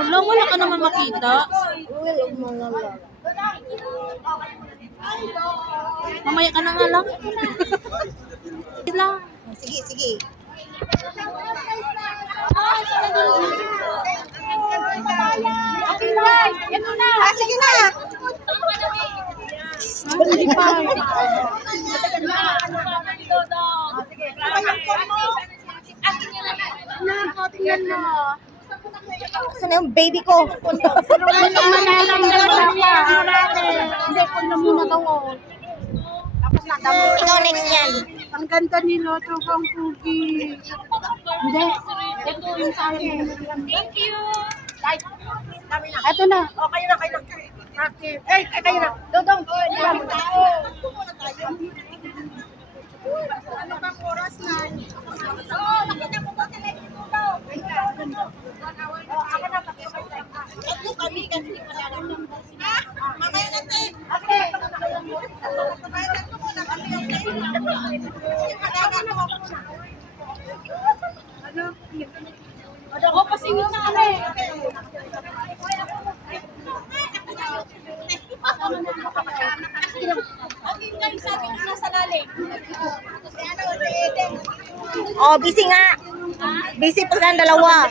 Wala, wala ka naman makita. Mamaya ka na nga lang. Sige, sige. Ah, sige na. Hindi pa. Tingnan mo. Saan yung baby ko? Hindi, kung na muna daw. Ikaw next yan. Ang ganda nila, sobrang pugi. Hindi, ito yung sa akin. Thank you. Ito na. Oh, kayo na, kayo na. Kayo na. Dodong. Ano bang oras na? Nakita mo ba sila yung tulo? Ako na, tatlo kami kasi mamaya natin. Okay. Pagkabayan ko muna kami yung O, pasingin na kami. Okay guys, sabi ko na sa lalim. Oh, busy nga. Busy pa ng dalawa.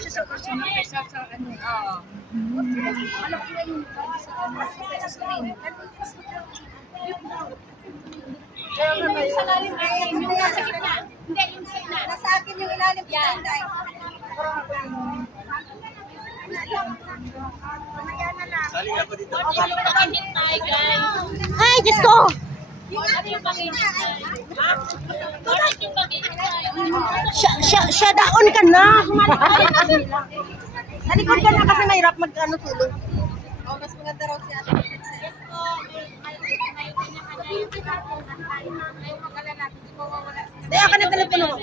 Sa lalim ay yung nasa gitna. Hindi, yung sa gitna. Nasa akin yung ilalim ko Yan. Yung pakihintay, guys. Ay, Diyos ko! Ano yung pakihintay? Bakit yung pakihintay? Siya daon ka na. Nalikod ka na kasi mahirap mag-ano sulo. Oh, mas maganda raw si Ate Princess. Hindi, ako na telepono mo.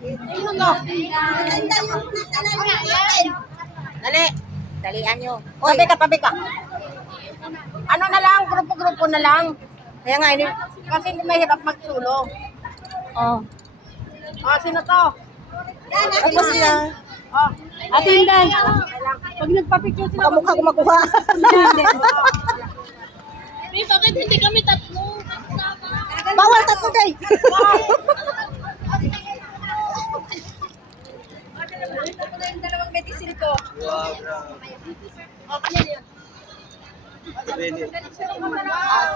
Ano to? Dali. Dalian nyo. Pabi ka, pabi ka. Ano na lang, grupo-grupo na lang. Kaya nga, hindi, kasi hindi mahirap magsulo. Oh. Oh, sino to? Tapos na. Oh, Ate Inday. Pag nagpa-picture sila. Kamukha ko makuha. May bakit hindi kami tatlo? Bawal tatlo day. Yung dalawang medicine ko. Wow, grabe.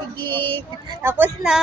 Sige. Tapos na.